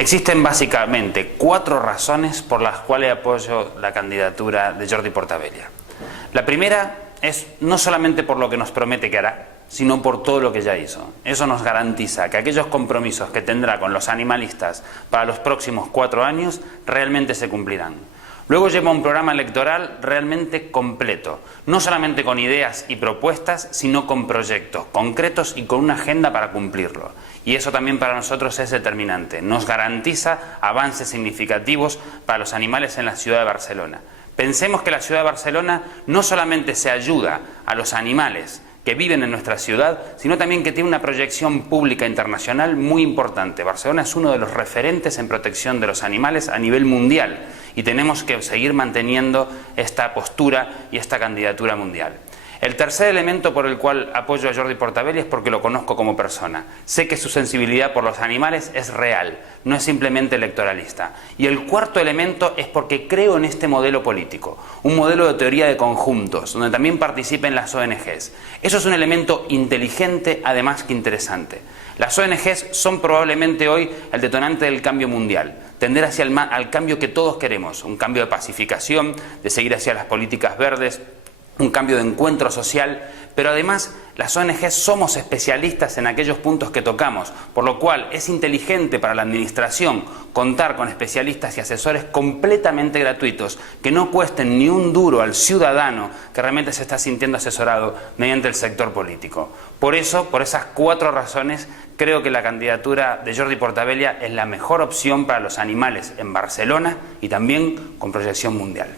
Existen básicamente 4 razones por las cuales apoyo la candidatura de Jordi Portabella. La primera es no solamente por lo que nos promete que hará, sino por todo lo que ya hizo. Eso nos garantiza que aquellos compromisos que tendrá con los animalistas para los próximos 4 años realmente se cumplirán. Luego lleva un programa electoral realmente completo, no solamente con ideas y propuestas, sino con proyectos concretos y con una agenda para cumplirlo. Y eso también para nosotros es determinante. Nos garantiza avances significativos para los animales en la ciudad de Barcelona. Pensemos que la ciudad de Barcelona no solamente se ayuda a los animales que viven en nuestra ciudad, sino también que tiene una proyección pública internacional muy importante. Barcelona es uno de los referentes en protección de los animales a nivel mundial y tenemos que seguir manteniendo esta postura y esta candidatura mundial. El tercer elemento por el cual apoyo a Jordi Portabella es porque lo conozco como persona. Sé que su sensibilidad por los animales es real, no es simplemente electoralista. Y el cuarto elemento es porque creo en este modelo político, un modelo de teoría de conjuntos, donde también participen las ONGs. Eso es un elemento inteligente, además que interesante. Las ONGs son probablemente hoy el detonante del cambio mundial, tender hacia al cambio que todos queremos, un cambio de pacificación, de seguir hacia las políticas verdes, un cambio de encuentro social, pero además las ONG somos especialistas en aquellos puntos que tocamos, por lo cual es inteligente para la administración contar con especialistas y asesores completamente gratuitos, que no cuesten ni un duro al ciudadano que realmente se está sintiendo asesorado mediante el sector político. Por eso, por esas 4 razones, creo que la candidatura de Jordi Portabella es la mejor opción para los animales en Barcelona y también con proyección mundial.